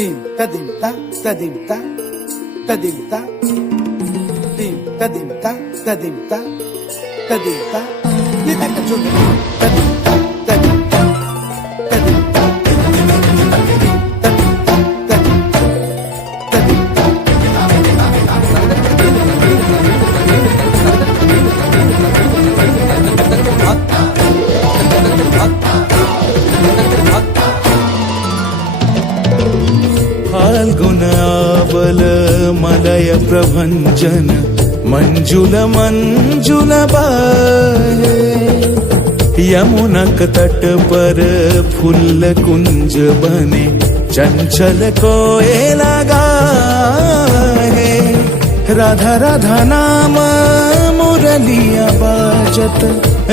Tim tadim ta tadim ta tadim ta tim tadim ta tadim ta tadim ta ये तक जो नहीं tadim ta tadim ta tadim ta tadim ta tadim ta tadim ta फाल्गुनावल मलय प्रभंजन मंजुल मंजुल बाहे यमुनक तट पर फूल कुंज बने चंचल कोयला गाहे राधा राधा नाम मुरलिया बाजत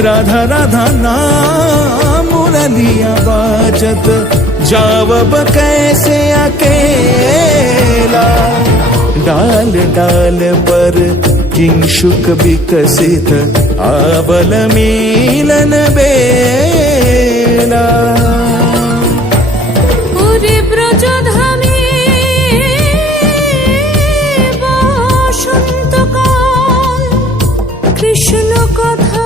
राधा राधा नाम मुरलिया बाजत जावब कैसे अकेला डाल डाल पर किंशुक विकसित आबल मिलन बेला কৃষ্ণ কথা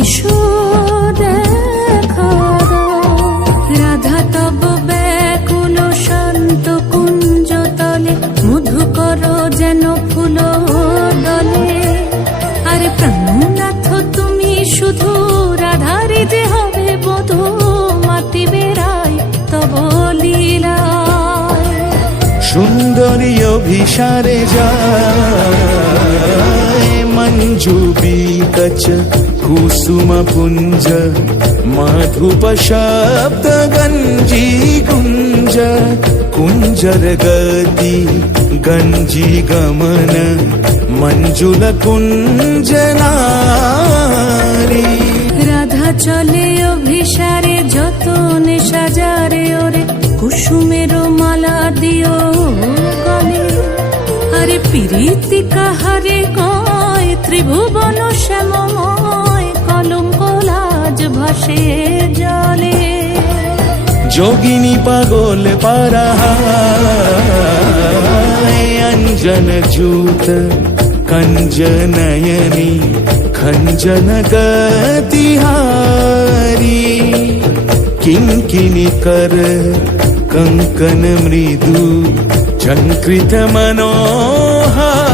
এসো দেখা দাও রাধা তব ব্যাকুল শান্ত কুঞ্জ তলে মধুকর যেন ফুল দলে আরে প্রাণনাথ তুমি শুধু রাধারে যে হবে বধূ মাতি বেড়াই তব লীলা সুন্দরী অভিসারে যায় মঞ্জু বিকচ कुसुम पुंज माधुप शब्द गंजी गुंज कुंजर गति गंजी गमन मंजुल कुंज नारी রাধা চলে অভিসারে যতনে সাজারে ওরে কুসুমের মালা দিও গলে আরে প্রীতি কাহারে কয় ত্রিভুবন শ্যামময় কলঙ্ক লাজ ভাসে জলে जोगिनी पागोल पारा अंजन जूत कंजनयनी खंजन गतिहारी किंकिनी कर कंकन मृदु झंकृत मनोहारी